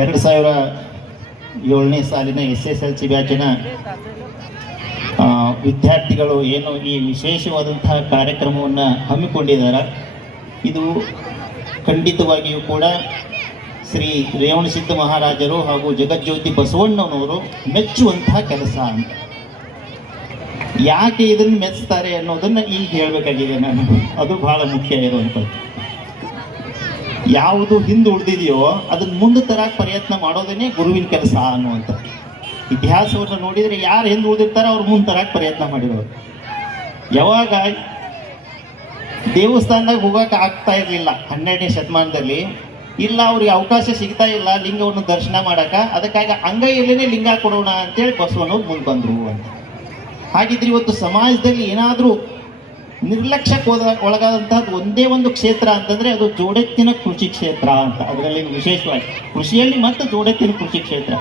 ಎರಡು ಸಾವಿರ ಏಳನೇ ಸಾಲಿನ ಎಸ್ ಎಸ್ ಎಲ್ ಸಿ ಬ್ಯಾಚಿನ ವಿದ್ಯಾರ್ಥಿಗಳು ಏನು ಈ ವಿಶೇಷವಾದಂತಹ ಕಾರ್ಯಕ್ರಮವನ್ನು ಹಮ್ಮಿಕೊಂಡಿದ್ದಾರೆ? ಇದು ಖಂಡಿತವಾಗಿಯೂ ಕೂಡ ಶ್ರೀ ರೇವಣಸಿದ್ಧ ಮಹಾರಾಜರು ಹಾಗೂ ಜಗಜ್ಯೋತಿ ಬಸವಣ್ಣನವರು ಮೆಚ್ಚುವಂತಹ ಕೆಲಸ ಅಂತ. ಯಾಕೆ ಇದನ್ನು ಮೆಚ್ಚುತ್ತಾರೆ ಅನ್ನೋದನ್ನು ಈಗ ಹೇಳಬೇಕಾಗಿದೆ ನಾನು. ಅದು ಬಹಳ ಮುಖ್ಯ ಇರುವಂಥದ್ದು ಯಾವುದು ಹಿಂದೆ ಉಳಿದಿದೆಯೋ ಅದನ್ನ ಮುಂದೆ ತರಕ್ಕೆ ಪ್ರಯತ್ನ ಮಾಡೋದೇ ಗುರುವಿನ ಕೆಲಸ ಅನ್ನುವಂಥ ಇತಿಹಾಸವನ್ನು ನೋಡಿದರೆ ಯಾರು ಹಿಂದೆ ಉಳಿದಿರ್ತಾರೋ ಅವ್ರು ಮುಂದೆ ತರಕ್ಕೆ ಪ್ರಯತ್ನ ಮಾಡಿರೋರು. ಯಾವಾಗ ದೇವಸ್ಥಾನದಾಗ ಹೋಗಕ್ಕೆ ಆಗ್ತಾ ಇರಲಿಲ್ಲ, ಹನ್ನೆರಡನೇ ಶತಮಾನದಲ್ಲಿ, ಇಲ್ಲ ಅವ್ರಿಗೆ ಅವಕಾಶ ಸಿಗ್ತಾ ಇಲ್ಲ ಲಿಂಗವನ್ನು ದರ್ಶನ ಮಾಡೋಕೆ ಅದಕ್ಕಾಗಿ ಅಂಗೈಯಲ್ಲೇ ಲಿಂಗ ಕೊಡೋಣ ಅಂತೇಳಿ ಬಸವನವ್ರು ಮುಂದೆ ಬಂದರು ಅಂತ. ಹಾಗಿದ್ರೆ ಇವತ್ತು ಸಮಾಜದಲ್ಲಿ ಏನಾದರೂ ನಿರ್ಲಕ್ಷ್ಯಕ್ಕೆ ಹೋದ ಒಳಗಾದಂತಹದ್ದು ಒಂದೇ ಒಂದು ಕ್ಷೇತ್ರ ಅಂತಂದ್ರೆ ಅದು ಜೋಡೆತ್ತಿನ ಕೃಷಿ ಕ್ಷೇತ್ರ ಅಂತ. ಅದರಲ್ಲಿ ವಿಶೇಷವಾಗಿ ಕೃಷಿಯಲ್ಲಿ ಮತ್ತೆ ಜೋಡೆತ್ತಿನ ಕೃಷಿ ಕ್ಷೇತ್ರ.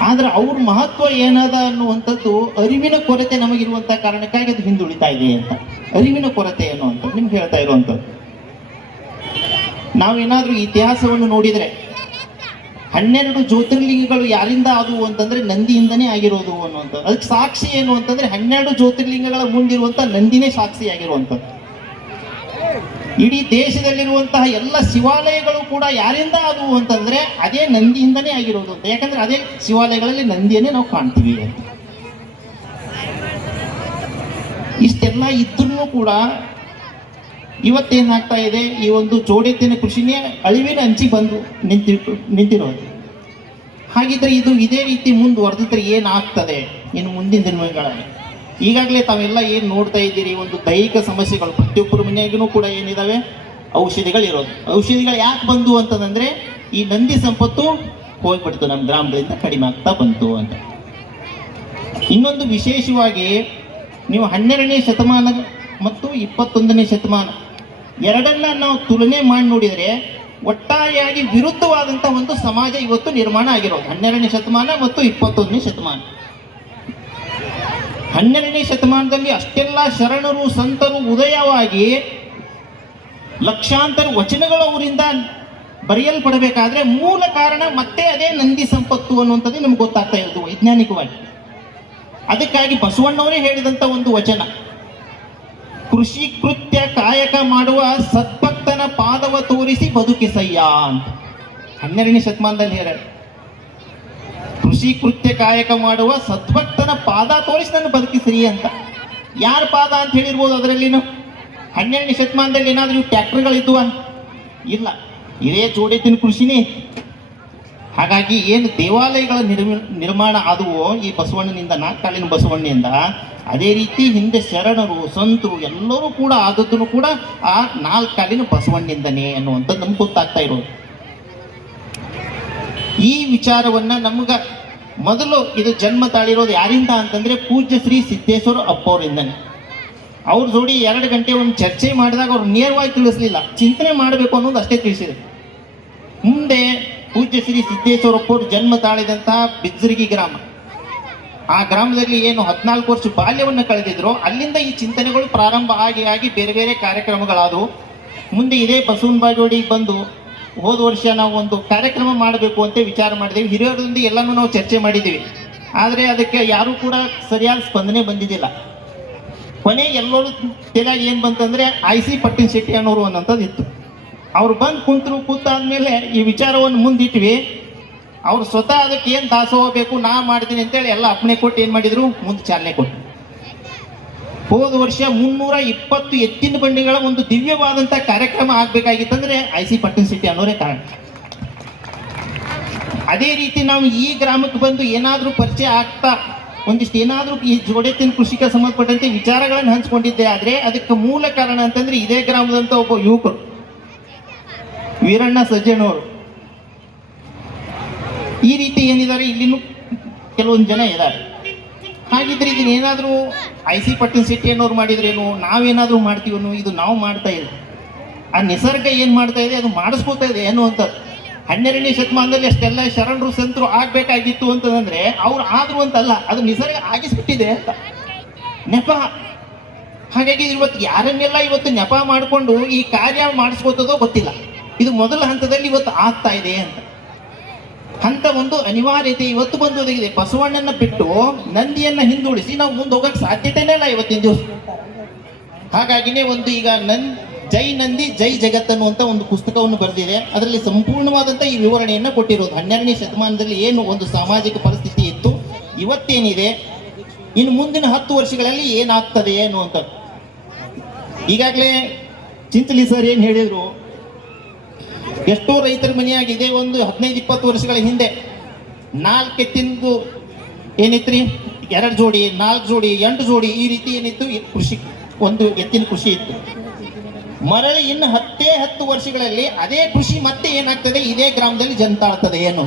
ಆದ್ರೆ ಅವ್ರ ಮಹತ್ವ ಏನದ ಅನ್ನುವಂಥದ್ದು ಅರಿವಿನ ಕೊರತೆ ನಮಗಿರುವಂಥ ಕಾರಣಕ್ಕಾಗಿ ಅದು ಹಿಂದುಳಿತಾ ಇದೆ ಅಂತ. ಅರಿವಿನ ಕೊರತೆ ಅನ್ನುವಂಥದ್ದು ನಿಮ್ಗೆ ಹೇಳ್ತಾ ಇರುವಂಥದ್ದು. ನಾವೇನಾದ್ರೂ ಇತಿಹಾಸವನ್ನು ನೋಡಿದರೆ ಹನ್ನೆರಡು ಜ್ಯೋತಿರ್ಲಿಂಗಗಳು ಯಾರಿಂದ ಆದವು ಅಂತಂದ್ರೆ ನಂದಿಯಿಂದನೇ ಆಗಿರೋದು ಅನ್ನುವಂಥದ್ದು. ಅದಕ್ಕೆ ಸಾಕ್ಷಿ ಏನು ಅಂತಂದ್ರೆ ಹನ್ನೆರಡು ಜ್ಯೋತಿರ್ಲಿಂಗಗಳ ಮುಂದಿರುವಂತ ನಂದಿನೇ ಸಾಕ್ಷಿ ಆಗಿರುವಂಥದ್ದು. ಇಡೀ ದೇಶದಲ್ಲಿರುವಂತಹ ಎಲ್ಲ ಶಿವಾಲಯಗಳು ಕೂಡ ಯಾರಿಂದ ಆದವು ಅಂತಂದ್ರೆ ಅದೇ ನಂದಿಯಿಂದನೇ ಆಗಿರೋದು ಅಂತ. ಯಾಕಂದ್ರೆ ಅದೇ ಶಿವಾಲಯಗಳಲ್ಲಿ ನಂದಿಯನ್ನೇ ನಾವು ಕಾಣ್ತೀವಿ ಅಂತ. ಇಷ್ಟೆಲ್ಲ ಇದ್ರೂ ಕೂಡ ಇವತ್ತೇನಾಗ್ತಾ ಇದೆ? ಈ ಒಂದು ಜೋಡೆತ್ತಿನ ಕೃಷಿನೇ ಅಳಿವಿನ ಅಂಚಿ ಬಂದು ನಿಂತಿ, ನಿಂತಿರೋದು. ಹಾಗಿದ್ರೆ ಇದು ಇದೇ ರೀತಿ ಮುಂದುವರೆದಿದ್ರೆ ಏನಾಗ್ತದೆ ಇನ್ನು ಮುಂದಿನ ದಿನಗಳಲ್ಲಿ ಈಗಾಗಲೇ ತಾವೆಲ್ಲ ಏನು ನೋಡ್ತಾ ಇದ್ದೀರಿ? ಒಂದು ದೈಹಿಕ ಸಮಸ್ಯೆಗಳು ಪ್ರತಿಯೊಬ್ಬರ ಮನೆಯಾಗೂ ಕೂಡ ಏನಿದಾವೆ? ಔಷಧಿಗಳು ಇರೋದು ಔಷಧಿಗಳು ಯಾಕೆ ಬಂದು ಅಂತಂದ್ರೆ ಈ ನಂದಿ ಸಂಪತ್ತು ಹೋಗ್ಬಿಡ್ತು ನಮ್ಮ ಗ್ರಾಮಗಳಿಂದ ಕಡಿಮೆ ಆಗ್ತಾ ಬಂತು ಅಂತ. ಇನ್ನೊಂದು ವಿಶೇಷವಾಗಿ ನೀವು ಹನ್ನೆರಡನೇ ಶತಮಾನ ಮತ್ತು ಇಪ್ಪತ್ತೊಂದನೇ ಶತಮಾನ ಎರಡನ್ನ ನಾವು ತುಲನೆ ಮಾಡಿ ನೋಡಿದರೆ ಒಟ್ಟಾರೆಯಾಗಿ ವಿರುದ್ಧವಾದಂಥ ಒಂದು ಸಮಾಜ ಇವತ್ತು ನಿರ್ಮಾಣ ಆಗಿರೋದು. ಹನ್ನೆರಡನೇ ಶತಮಾನ ಮತ್ತು ಇಪ್ಪತ್ತೊಂದನೇ ಶತಮಾನ. ಹನ್ನೆರಡನೇ ಶತಮಾನದಲ್ಲಿ ಅಷ್ಟೆಲ್ಲ ಶರಣರು, ಸಂತರು, ಉದಯವಾಗಿ ಲಕ್ಷಾಂತರ ವಚನಗಳು ಅವರಿಂದ ಬರೆಯಲ್ಪಡಬೇಕಾದ್ರೆ ಮೂಲ ಕಾರಣ ಮತ್ತೆ ಅದೇ ನಂದಿ ಸಂಪತ್ತು ಅನ್ನುವಂಥದ್ದು ನಮ್ಗೆ ಗೊತ್ತಾಗ್ತಾ ಇರೋದು ವೈಜ್ಞಾನಿಕವಾಗಿ. ಅದಕ್ಕಾಗಿ ಬಸವಣ್ಣವರೇ ಹೇಳಿದಂಥ ಒಂದು ವಚನ. ಕೃಷಿ ಕೃತ್ಯ ಕಾಯಕ ಮಾಡುವ ಸದ್ಭಕ್ತನ ಪಾದವ ತೋರಿಸಿ ಬದುಕಿಸಯ್ಯ ಅಂತ. ಹನ್ನೆರಡನೇ ಶತಮಾನದಲ್ಲಿ ಹೇಳ ಕೃಷಿ ಕೃತ್ಯ ಕಾಯಕ ಮಾಡುವ ಸದ್ಭಕ್ತನ ಪಾದ ತೋರಿಸಿ ನನ್ನ ಬದುಕಿಸ್ರಿ ಅಂತ. ಯಾರ ಪಾದ ಅಂತ ಹೇಳಿರ್ಬೋದು ಅದರಲ್ಲಿನು. ಹನ್ನೆರಡನೇ ಶತಮಾನದಲ್ಲಿ ಏನಾದರೂ ಟ್ಯಾಕ್ಟರ್ಗಳಿದ್ವಾ ಇಲ್ಲ, ಇದೇ ಜೋಡಿತಿನ ಕೃಷಿನೇ. ಹಾಗಾಗಿ ಏನು ದೇವಾಲಯಗಳ ನಿರ್ಮಿ, ನಿರ್ಮಾಣ ಆದವೋ ಈ ಬಸವಣ್ಣನಿಂದ ನಾಲ್ಕಾಲಿನ ಬಸವಣ್ಣಿಂದ ಅದೇ ರೀತಿ ಹಿಂದೆ ಶರಣರು, ಸಂತರು ಎಲ್ಲರೂ ಕೂಡ ಆದದ್ದು ಕೂಡ ಆ ನಾಲ್ಕಾಲಿನ ಬಸವಣ್ಣಿಂದನೇ ಅನ್ನುವಂಥದ್ದು ನಮ್ಗೆ ಗೊತ್ತಾಗ್ತಾ ಇರೋದು. ಈ ವಿಚಾರವನ್ನ ನಮ್ಗೆ ಮೊದಲು ಇದು ಜನ್ಮ ತಾಳಿರೋದು ಯಾರಿಂದ ಅಂತಂದ್ರೆ ಪೂಜ್ಯ ಶ್ರೀ ಸಿದ್ದೇಶ್ವರ ಅಪ್ಪವರಿಂದನೇ. ಅವ್ರ ಜೋಡಿ ಎರಡು ಗಂಟೆ ಒಂದು ಚರ್ಚೆ ಮಾಡಿದಾಗ ಅವ್ರು ನೇರವಾಗಿ ತಿಳಿಸ್ಲಿಲ್ಲ. ಚಿಂತನೆ ಮಾಡಬೇಕು ಅನ್ನೋದು ಅಷ್ಟೇ ತಿಳಿಸಿದೆ. ಮುಂದೆ ಪೂಜ್ಯ ಶ್ರೀ ಸಿದ್ದೇಶ್ವರಪ್ಪವರು ಜನ್ಮ ತಾಳಿದಂತಹ ಬಿಜ್ಜರಿಗಿ ಗ್ರಾಮ. ಆ ಗ್ರಾಮದಲ್ಲಿ ಏನು ಹದಿನಾಲ್ಕು ವರ್ಷ ಬಾಲ್ಯವನ್ನು ಕಳೆದಿದ್ರು, ಅಲ್ಲಿಂದ ಈ ಚಿಂತನೆಗಳು ಪ್ರಾರಂಭ ಆಗಿ ಆಗಿ ಬೇರೆ ಬೇರೆ ಕಾರ್ಯಕ್ರಮಗಳಾದವು. ಮುಂದೆ ಇದೇ ಬಸವನ ಬಾಜೋಡಿಗೆ ಬಂದು ಹೋದ ವರ್ಷ ನಾವು ಒಂದು ಕಾರ್ಯಕ್ರಮ ಮಾಡಬೇಕು ಅಂತ ವಿಚಾರ ಮಾಡಿದ್ದೀವಿ ಹಿರಿಯರೊಂದಿಗೆ ಎಲ್ಲನೂ ನಾವು ಚರ್ಚೆ ಮಾಡಿದ್ದೀವಿ ಆದರೆ ಅದಕ್ಕೆ ಯಾರೂ ಕೂಡ ಸರಿಯಾದ ಸ್ಪಂದನೆ ಬಂದಿದ್ದಿಲ್ಲ. ಕೊನೆ ಎಲ್ಲರೂ ತಲೆಯಾಗಿ ಏನು ಬಂತಂದರೆ, ಐ ಸಿ ಪಟ್ಟಿನ ಶೆಟ್ಟಿ ಅನ್ನೋರು ಅನ್ನೋಂಥದ್ದು ಇತ್ತು. ಅವ್ರು ಬಂದು ಕುಂತರು, ಕೂತಾದ್ಮೇಲೆ ಈ ವಿಚಾರವನ್ನು ಮುಂದಿಟ್ವಿ. ಅವ್ರು ಸ್ವತಃ ಅದಕ್ಕೆ ಏನು ದಾಸೋಹ ಬೇಕು, ನಾ ಮಾಡ್ತೀನಿ ಅಂತೇಳಿ ಎಲ್ಲ ಅಪ್ಪಣೆ ಕೊಟ್ಟು ಏನು ಮಾಡಿದ್ರು? ಮುಂದೆ ಚಾಲನೆ ಕೊಟ್ಟರು ಹೋದ ವರ್ಷ ಮುನ್ನೂರ ಇಪ್ಪತ್ತು ಎತ್ತಿನ ಬಂಡಿಗಳ ಒಂದು ದಿವ್ಯವಾದಂಥ ಕಾರ್ಯಕ್ರಮ ಆಗಬೇಕಾಗಿತ್ತಂದ್ರೆ ಐ ಸಿ ಪಟ್ಟಣ ಸಿಟಿ ಅನ್ನೋರೇ ಕಾರಣ. ಅದೇ ರೀತಿ ನಾವು ಈ ಗ್ರಾಮಕ್ಕೆ ಬಂದು ಏನಾದರೂ ಪರಿಚಯ ಆಗ್ತಾ, ಒಂದಿಷ್ಟು ಏನಾದರೂ ಈ ಜೋಡೆತ್ತಿನ ಕೃಷಿಗೆ ಸಂಬಂಧಪಟ್ಟಂತೆ ವಿಚಾರಗಳನ್ನು ಹಂಚಿಕೊಂಡಿದ್ದೆ ಆದರೆ ಅದಕ್ಕೆ ಮೂಲ ಕಾರಣ ಅಂತಂದ್ರೆ ಇದೇ ಗ್ರಾಮದಂತ ಒಬ್ಬ ಯುವಕರು. ವೀರಣ್ಣ ಸಜ್ಜನವರು. ಈ ರೀತಿ ಏನಿದ್ದಾರೆ? ಇಲ್ಲಿನೂ ಕೆಲವೊಂದು ಜನ ಇದ್ದಾರೆ. ಹಾಗಿದ್ರೆ ಇದನ್ನ ಏನಾದರೂ ಐ ಸಿ ಪಟ್ಟಣ ಸಿಟಿ ಅನ್ನೋರು ಮಾಡಿದ್ರೇನು? ನಾವೇನಾದರೂ ಮಾಡ್ತೀವನು ಇದು ನಾವು ಮಾಡ್ತಾ ಇಲ್ಲ. ಆ ನಿಸರ್ಗ ಏನು ಮಾಡ್ತಾ ಇದೆ? ಅದು ಮಾಡಿಸ್ಕೋತಾ ಇದೆ ಏನು ಅಂತ. ಹನ್ನೆರಡನೇ ಶತಮಾನದಲ್ಲಿ ಅಷ್ಟೆಲ್ಲ ಶರಣರು ಸಂತರು ಆಗಬೇಕಾಗಿತ್ತು ಅಂತಂದ್ರೆ ಅವ್ರು ಆದ್ರು ಅಂತಲ್ಲ, ಅದು ನಿಸರ್ಗ ಆಗಿಸ್ಬಿಟ್ಟಿದೆ ಅಂತ. ನೆಪ. ಹಾಗಾಗಿ ಇವತ್ತು ಯಾರನ್ನೆಲ್ಲ ಇವತ್ತು ನೆಪ ಮಾಡಿಕೊಂಡು ಈ ಕಾರ್ಯ ಮಾಡಿಸ್ಕೋತದೋ ಗೊತ್ತಿಲ್ಲ. ಇದು ಮೊದಲ ಹಂತದಲ್ಲಿ ಇವತ್ತು ಆಗ್ತಾ ಇದೆ ಅಂತ. ಹಂತ ಒಂದು ಅನಿವಾರ್ಯತೆ ಇವತ್ತು ಬಂದು ಒದಗಿದೆ ಬಸವಣ್ಣನ ಬಿಟ್ಟು ನಂದಿಯನ್ನ ಹಿಂದುಳಿಸಿ ನಾವು ಮುಂದೆ ಹೋಗಕ್ಕೆ ಸಾಧ್ಯತೆನೇ ಇಲ್ಲ ಇವತ್ತಿನ ದಿವಸ. ಹಾಗಾಗಿನೇ ಒಂದು ಈಗ ನನ್, ಜೈ ನಂದಿ, ಜೈ ಜಗತ್ ಅನ್ನುವಂಥ ಒಂದು ಪುಸ್ತಕವನ್ನು ಬರೆದಿದೆ. ಅದರಲ್ಲಿ ಸಂಪೂರ್ಣವಾದಂಥ ಈ ವಿವರಣೆಯನ್ನು ಕೊಟ್ಟಿರೋದು. ಹನ್ನೆರಡನೇ ಶತಮಾನದಲ್ಲಿ ಏನು ಒಂದು ಸಾಮಾಜಿಕ ಪರಿಸ್ಥಿತಿ ಇತ್ತು, ಇವತ್ತೇನಿದೆ, ಇನ್ನು ಮುಂದಿನ ಹತ್ತು ವರ್ಷಗಳಲ್ಲಿ ಏನಾಗ್ತದೆ ಅನ್ನುವಂಥದ್ದು. ಈಗಾಗಲೇ ಚಿಂತಲಿ ಸರ್ ಏನು ಹೇಳಿದ್ರು ಎಷ್ಟೋ ರೈತರ ಮನೆಯಾಗಿದೆ ಒಂದು ಹದಿನೈದು, ಇಪ್ಪತ್ತು ವರ್ಷಗಳ ಹಿಂದೆ ನಾಲ್ಕು ಎತ್ತಿಂದು ಏನಿತ್ರಿ? ಎರಡು ಜೋಡಿ, ನಾಲ್ಕು ಜೋಡಿ, ಎಂಟು ಜೋಡಿ ಈ ರೀತಿ ಏನಿತ್ತು? ಕೃಷಿ, ಒಂದು ಎತ್ತಿನ ಕೃಷಿ ಇತ್ತು. ಮರಳಿ ಇನ್ನು ಹತ್ತೇ ಹತ್ತು ವರ್ಷಗಳಲ್ಲಿ ಅದೇ ಕೃಷಿ ಮತ್ತೆ ಏನಾಗ್ತದೆ? ಇದೇ ಗ್ರಾಮದಲ್ಲಿ ಜನತಾಳ್ತದೆ ಏನು?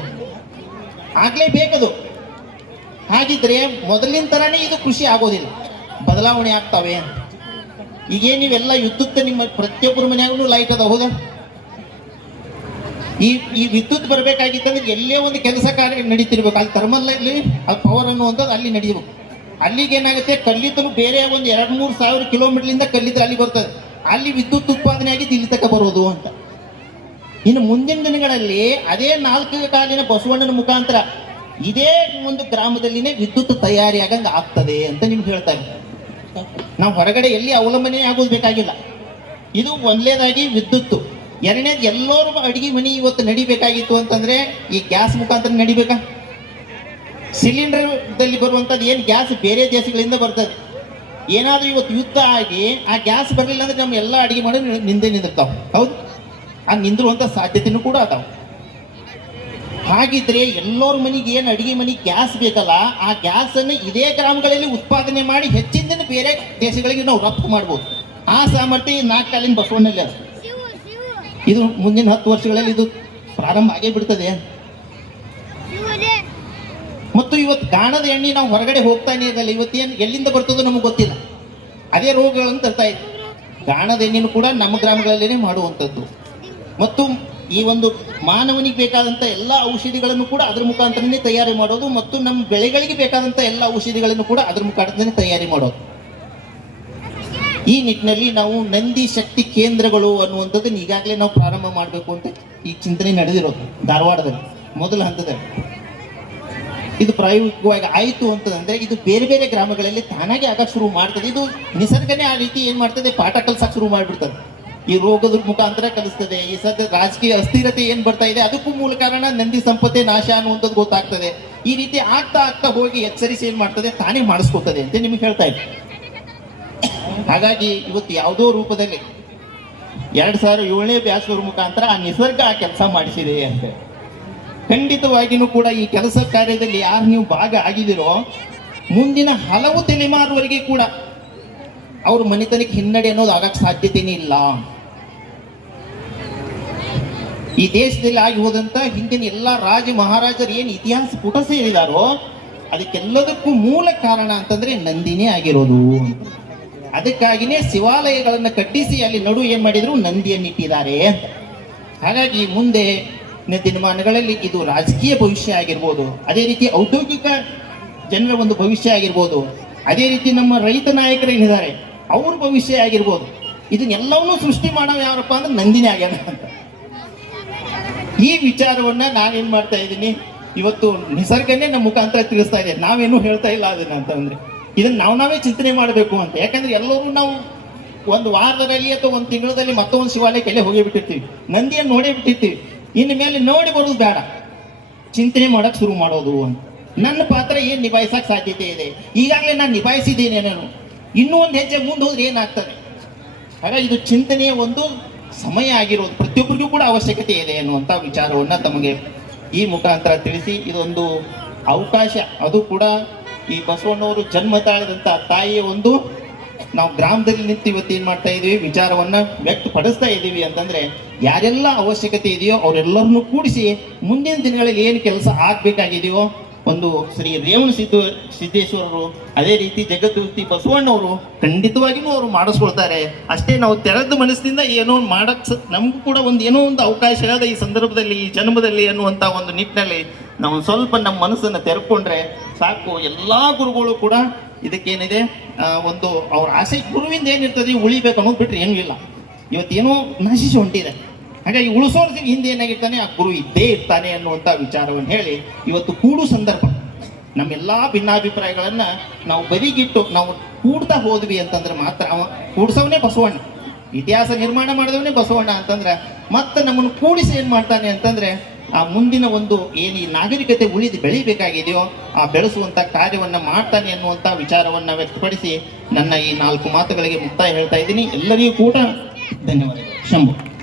ಆಗ್ಲೇಬೇಕದು. ಹಾಗಿದ್ರೆ ಮೊದಲಿನ ತರಾನೇ ಇದು ಕೃಷಿ ಆಗೋದಿಲ್ಲ. ಬದಲಾವಣೆ ಆಗ್ತವೆ. ಈಗೇನು ನೀವೆಲ್ಲ ಯುದ್ಧಕ್ಕೆ ನಿಮ್ಮ ಪ್ರತಿಯೊಬ್ಬರ ಮನೆಯಾಗೂ ಲೈಟ್ ಅದ ಹೌದಾ? ಈ ಈ ವಿದ್ಯುತ್ ಬರಬೇಕಾಗಿತ್ತಂದ್ರೆ ಎಲ್ಲೇ ಒಂದು ಕೆಲಸ ಕಾರ್ಯ ನಡೀತಿರ್ಬೇಕು. ಅಲ್ಲಿ ಥರ್ಮಲ್ ಅಲ್ಲಿ ಅದು ಪವರ್ ಅನ್ನುವಂಥದ್ದು ಅಲ್ಲಿ ನಡೀಬೇಕು. ಅಲ್ಲಿಗೆ ಏನಾಗುತ್ತೆ? ಕಲ್ಲಿದ್ದಲು ಬೇರೆ ಒಂದು ಎರಡು ಮೂರು ಸಾವಿರ ಕಿಲೋಮೀಟರ್ಲಿಂದ ಕಲ್ಲಿದ್ರೆ ಅಲ್ಲಿ ಬರ್ತದೆ. ಅಲ್ಲಿ ವಿದ್ಯುತ್ ಉತ್ಪಾದನೆ ಆಗಿದ್ದು ಇಲ್ಲಿ ತಕ್ಕ ಬರೋದು ಅಂತ. ಇನ್ನು ಮುಂದಿನ ದಿನಗಳಲ್ಲಿ ಅದೇ ನಾಲ್ಕು ಕಾಲಿನ ಬಸವಣ್ಣನ ಮುಖಾಂತರ ಇದೇ ಒಂದು ಗ್ರಾಮದಲ್ಲಿನೇ ವಿದ್ಯುತ್ ತಯಾರಿ ಆಗಂಗೆ ಆಗ್ತದೆ ಅಂತ ನಿಮ್ಗೆ ಹೇಳ್ತಾ ನಾವು ಹೊರಗಡೆ ಎಲ್ಲಿ ಅವಲಂಬನೆ ಆಗೋದು ಬೇಕಾಗಿಲ್ಲ. ಇದು ಒಂದನೇದಾಗಿ ವಿದ್ಯುತ್ತು. ಎರಡನೇದು ಎಲ್ಲರೂ ಅಡಿಗೆ ಮನೆ ಇವತ್ತು ನಡಿಬೇಕಾಗಿತ್ತು ಅಂತಂದ್ರೆ ಈ ಗ್ಯಾಸ್ ಮುಖಾಂತರ ನಡಿಬೇಕಾ? ಸಿಲಿಂಡರ್ದಲ್ಲಿ ಬರುವಂಥದ್ದು ಏನು ಗ್ಯಾಸ್ ಬೇರೆ ದೇಶಗಳಿಂದ ಬರ್ತದೆ. ಏನಾದರೂ ಇವತ್ತು ಯುದ್ಧ ಆಗಿ ಆ ಗ್ಯಾಸ್ ಬರಲಿಲ್ಲ ಅಂದ್ರೆ ನಮ್ಮ ಎಲ್ಲ ಅಡಿಗೆ ಮಾಡಿ ನಿಂದೆ ನಿಂದಿರ್ತಾವೆ. ಹೌದು? ಆ ನಿಂದಿರುವಂಥ ಸಾಧ್ಯತೆನೂ ಕೂಡ ಅದಾವೆ. ಹಾಗಿದ್ರೆ ಎಲ್ಲರ ಮನೆಗೆ ಏನು ಅಡಿಗೆ ಮನೆಗೆ ಗ್ಯಾಸ್ ಬೇಕಲ್ಲ, ಆ ಗ್ಯಾಸನ್ನು ಇದೇ ಗ್ರಾಮಗಳಲ್ಲಿ ಉತ್ಪಾದನೆ ಮಾಡಿ ಹೆಚ್ಚಿನ ಬೇರೆ ದೇಶಗಳಿಗೆ ನಾವು ರಫ್ತು ಮಾಡ್ಬೋದು. ಆ ಸಾಮರ್ಥ್ಯ ನಾಲ್ಕು ಕಾಲಿನ ಬಸವಣ್ಣಲ್ಲಿ ಅದ. ಇದು ಮುಂದಿನ ಹತ್ತು ವರ್ಷಗಳಲ್ಲಿ ಇದು ಪ್ರಾರಂಭ ಆಗೇ ಬಿಡ್ತದೆ. ಮತ್ತು ಇವತ್ತು ಗಾಣದ ಎಣ್ಣೆ ನಾವು ಹೊರಗಡೆ ಹೋಗ್ತಾನೆ ಇರಲ್ಲ ಇವತ್ತೇನು ಎಲ್ಲಿಂದ ಬರ್ತದೋ ನಮಗೆ ಗೊತ್ತಿಲ್ಲ. ಅದೇ ರೋಗಗಳನ್ನು ತರ್ತಾ ಇದೆ. ಗಾಣದ ಎಣ್ಣೆನೂ ಕೂಡ ನಮ್ಮ ಗ್ರಾಮಗಳಲ್ಲೇ ಮಾಡುವಂಥದ್ದು. ಮತ್ತು ಈ ಒಂದು ಮಾನವನಿಗೆ ಬೇಕಾದಂಥ ಎಲ್ಲ ಔಷಧಿಗಳನ್ನು ಕೂಡ ಅದ್ರ ಮುಖಾಂತರನೇ ತಯಾರಿ ಮಾಡೋದು ಮತ್ತು ನಮ್ಮ ಬೆಳೆಗಳಿಗೆ ಬೇಕಾದಂಥ ಎಲ್ಲ ಔಷಧಿಗಳನ್ನು ಕೂಡ ಅದ್ರ ಮುಖಾಂತರನೇ ತಯಾರಿ ಮಾಡೋದು. ಈ ನಿಟ್ಟಿನಲ್ಲಿ ನಾವು ನಂದಿ ಶಕ್ತಿ ಕೇಂದ್ರಗಳು ಅನ್ನುವಂಥದ್ದನ್ನು ಈಗಾಗಲೇ ನಾವು ಪ್ರಾರಂಭ ಮಾಡಬೇಕು ಅಂತ ಈ ಚಿಂತನೆ ನಡೆದಿರೋದು ಧಾರವಾಡದಲ್ಲಿ, ಮೊದಲ ಹಂತದಲ್ಲಿ. ಇದು ಪ್ರಾಯೋಗಿಕವಾಗಿ ಆಯಿತು ಅಂತಂದ್ರೆ ಇದು ಬೇರೆ ಬೇರೆ ಗ್ರಾಮಗಳಲ್ಲಿ ತಾನಾಗೆ ಆಗ ಶುರು ಮಾಡ್ತದೆ. ಇದು ನಿಸರ್ಗನೇ ಆ ರೀತಿ ಏನು ಮಾಡ್ತದೆ? ಪಾಠ ಕಲ್ಸಕ್ಕೆ ಶುರು ಮಾಡಿಬಿಡ್ತದೆ. ಈ ರೋಗದ ಮುಖಾಂತರ ಕಲಿಸ್ತದೆ. ಈ ಸದ್ಯ ರಾಜಕೀಯ ಅಸ್ಥಿರತೆ ಏನು ಬರ್ತಾ ಇದೆ? ಅದಕ್ಕೂ ಮೂಲ ಕಾರಣ ನಂದಿ ಸಂಪತ್ತೆ ನಾಶ ಅನ್ನುವಂಥದ್ದು ಗೊತ್ತಾಗ್ತದೆ. ಈ ರೀತಿ ಆಗ್ತಾ ಆಗ್ತಾ ಹೋಗಿ ಎಚ್ಚರಿಸಿ ಏನು ಮಾಡ್ತದೆ? ತಾನೇ ಮಾಡಿಸ್ಕೊತದೆ ಅಂತ ನಿಮಗೆ ಹೇಳ್ತಾ ಇದ್ದೆ ಹಾಗಾಗಿ ಇವತ್ತು ಯಾವುದೋ ರೂಪದಲ್ಲಿ ಎರಡು ಸಾವಿರ ಏಳನೇ ಬ್ಯಾಸರ ಮುಖಾಂತರ ಆ ನಿಸರ್ಗ ಆ ಕೆಲಸ ಮಾಡಿಸಿದೆ ಅಂತ. ಖಂಡಿತವಾಗಿಯೂ ಕೂಡ ಈ ಕೆಲಸ ಕಾರ್ಯದಲ್ಲಿ ಯಾರು ನೀವು ಭಾಗ ಆಗಿದಿರೋ ಮುಂದಿನ ಹಲವು ತಲೆಮಾರುವರೆಗೆ ಕೂಡ ಅವ್ರ ಮನೆತನಕ್ಕೆ ಹಿನ್ನಡೆ ಅನ್ನೋದು ಆಗಕ್ಕೆ ಸಾಧ್ಯತೆನೇ ಇಲ್ಲ. ಈ ದೇಶದಲ್ಲಿ ಆಗಿ ಹೋದಂತ ಹಿಂದಿನ ಎಲ್ಲ ರಾಜ ಮಹಾರಾಜರು ಏನು ಇತಿಹಾಸ ಪುಟ ಸೇರಿದಾರೋ ಅದಕ್ಕೆಲ್ಲದಕ್ಕೂ ಮೂಲ ಕಾರಣ ಅಂತಂದ್ರೆ ನಂದಿನೇ ಆಗಿರೋದು ಅದಕ್ಕಾಗಿನೇ ಶಿವಾಲಯಗಳನ್ನು ಕಟ್ಟಿಸಿ ಅಲ್ಲಿ ನಡು ಏನು ಮಾಡಿದ್ರು? ನಂದಿಯನ್ನಿಟ್ಟಿದ್ದಾರೆ ಅಂತ. ಹಾಗಾಗಿ ಮುಂದೆ ದಿನಮಾನಗಳಲ್ಲಿ ಇದು ರಾಜಕೀಯ ಭವಿಷ್ಯ ಆಗಿರ್ಬೋದು, ಅದೇ ರೀತಿ ಔದ್ಯೋಗಿಕ ಜನರ ಒಂದು ಭವಿಷ್ಯ ಆಗಿರ್ಬೋದು, ಅದೇ ರೀತಿ ನಮ್ಮ ರೈತ ನಾಯಕರು ಏನಿದ್ದಾರೆ, ಅವ್ರ ಭವಿಷ್ಯ ಆಗಿರ್ಬೋದು. ಇದನ್ನೆಲ್ಲವನ್ನೂ ಸೃಷ್ಟಿ ಮಾಡೋ ಯಾರಪ್ಪ ಅಂದ್ರೆ ನಂದಿನಿ ಆಗ್ಯಾನ ಅಂತ. ಈ ವಿಚಾರವನ್ನ ನಾನೇನ್ ಮಾಡ್ತಾ ಇದ್ದೀನಿ, ಇವತ್ತು ನಿಸರ್ಗನೇ ನಮ್ಮ ಮುಖಾಂತರ ತಿಳಿಸ್ತಾ ಇದೆ ನಾವೇನು ಹೇಳ್ತಾ ಇಲ್ಲ ಅದನ್ನ ಅಂತಂದ್ರೆ ಇದನ್ನ ನಾವು ನಾವೇ ಚಿಂತನೆ ಮಾಡಬೇಕು ಅಂತ. ಯಾಕಂದ್ರೆ ಎಲ್ಲರೂ ನಾವು ಒಂದು ವಾರದಲ್ಲಿ ಅಥವಾ ಒಂದು ತಿಂಗಳಲ್ಲಿ ಮತ್ತೊಂದು ಶಿವಾಲಯಕ್ಕೆ ಎಲ್ಲೇ ಹೋಗಿ ಬಿಟ್ಟಿರ್ತೀವಿ. ನಂದಿಯನ್ನು ನೋಡೇ ಬಿಟ್ಟಿರ್ತೀವಿ. ಇನ್ನು ಮೇಲೆ ನೋಡಿ ಬರೋದು ಬೇಡ. ಚಿಂತನೆ ಮಾಡೋಕೆ ಶುರು ಮಾಡೋದು ಅಂತ. ನನ್ನ ಪಾತ್ರ ಏನು ನಿಭಾಯಿಸಕ್ ಸಾಧ್ಯತೆ ಇದೆ? ಈಗಾಗಲೇ ನಾನು ನಿಭಾಯಿಸಿದ್ದೇನೆ ನಾನು. ಇನ್ನೂ ಒಂದು ಹೆಜ್ಜೆ ಮುಂದೆ ಹೋದ್ರೆ ಏನಾಗ್ತದೆ? ಹಾಗಾಗಿ ಇದು ಚಿಂತನೆಯ ಒಂದು ಸಮಯ ಆಗಿರೋದು. ಪ್ರತಿಯೊಬ್ಬರಿಗೂ ಕೂಡ ಅವಶ್ಯಕತೆ ಇದೆ ಅನ್ನುವಂಥ ವಿಚಾರವನ್ನು ತಮಗೆ ಈ ಮುಖಾಂತರ ತಿಳಿಸಿ. ಇದೊಂದು ಅವಕಾಶ. ಅದು ಕೂಡ ಈ ಬಸವಣ್ಣವರು ಜನ್ಮ ತಾಳದಂತ ತಾಯಿಯ ಒಂದು. ನಾವು ಗ್ರಾಮದಲ್ಲಿ ನಿಂತು ಇವತ್ತು ಏನ್ ಮಾಡ್ತಾ ಇದೀವಿ? ವಿಚಾರವನ್ನ ವ್ಯಕ್ತಪಡಿಸ್ತಾ ಇದ್ದೀವಿ ಅಂತಂದ್ರೆ, ಯಾರೆಲ್ಲ ಅವಶ್ಯಕತೆ ಇದೆಯೋ ಅವರೆಲ್ಲರನ್ನು ಕೂಡಿಸಿ ಮುಂದಿನ ದಿನಗಳಲ್ಲಿ ಏನು ಕೆಲಸ ಆಗ್ಬೇಕಾಗಿದೆಯೋ ಒಂದು ಶ್ರೀ ರೇವಣ ಸಿದ್ದು ಸಿದ್ದೇಶ್ವರರು, ಅದೇ ರೀತಿ ಜಗದ್ಗುರುತಿ ಬಸವಣ್ಣವರು ಖಂಡಿತವಾಗಿಯೂ ಅವರು ಮಾಡಿಸ್ಕೊಳ್ತಾರೆ. ಅಷ್ಟೇ ನಾವು ತೆರೆದ ಮನಸ್ಸಿನಿಂದ ಏನೋ ಮಾಡಕ್ ನಮ್ಗೂ ನಮಗೂ ಕೂಡ ಒಂದು ಏನೋ ಒಂದು ಅವಕಾಶ ಇದೆ ಈ ಸಂದರ್ಭದಲ್ಲಿ, ಈ ಜನ್ಮದಲ್ಲಿ ಅನ್ನುವಂಥ ಒಂದು ನಿಟ್ಟಿನಲ್ಲಿ ನಾವು ಸ್ವಲ್ಪ ನಮ್ಮ ಮನಸ್ಸನ್ನು ತೆರ್ಕೊಂಡ್ರೆ ಸಾಕು, ಎಲ್ಲಾ ಗುರುಗಳು ಕೂಡ ಇದಕ್ಕೇನಿದೆ ಒಂದು ಅವ್ರ ಆಸೆ ಗುರುವಿಂದ ಏನಿರ್ತದೆ ಉಳಿಬೇಕು ಅನ್ನೋದು ಬಿಟ್ರೆ ಏನೂ ಇಲ್ಲ. ಇವತ್ತೇನೋ ನಶಿಸಿ ಹೊಂಟಿದೆ. ಹಾಗಾಗಿ ಉಳಿಸೋರ್ಸಿ ಹಿಂದೆ ಏನಾಗಿರ್ತಾನೆ, ಆ ಗುರು ಇದ್ದೇ ಇರ್ತಾನೆ ಅನ್ನುವಂಥ ವಿಚಾರವನ್ನು ಹೇಳಿ ಇವತ್ತು ಕೂಡು ಸಂದರ್ಭ. ನಮ್ಮೆಲ್ಲ ಭಿನ್ನಾಭಿಪ್ರಾಯಗಳನ್ನು ನಾವು ಬದಿಗಿಟ್ಟು ನಾವು ಕೂಡ್ತಾ ಹೋದ್ವಿ ಅಂತಂದ್ರೆ ಮಾತ್ರ ಅವ ಕೂಡ್ಸವನೇ ಬಸವಣ್ಣ. ಇತಿಹಾಸ ನಿರ್ಮಾಣ ಮಾಡಿದವನೇ ಬಸವಣ್ಣ ಅಂತಂದ್ರೆ ಮತ್ತೆ ನಮ್ಮನ್ನು ಕೂಡಿಸಿ ಏನು ಮಾಡ್ತಾನೆ ಅಂತಂದ್ರೆ ಆ ಮುಂದಿನ ಒಂದು ಏನು ಈ ನಾಗರಿಕತೆ ಉಳಿದು ಬೆಳಿಬೇಕಾಗಿದೆಯೋ ಆ ಬೆಳೆಸುವಂಥ ಕಾರ್ಯವನ್ನು ಮಾಡ್ತಾನೆ ಅನ್ನುವಂಥ ವಿಚಾರವನ್ನು ವ್ಯಕ್ತಪಡಿಸಿ ನನ್ನ ಈ ನಾಲ್ಕು ಮಾತುಗಳಿಗೆ ಮುಕ್ತಾಯ ಹೇಳ್ತಾ ಇದ್ದೀನಿ. ಎಲ್ಲರಿಗೂ ಕೂಡ ಧನ್ಯವಾದಗಳು. ಶಂಭು.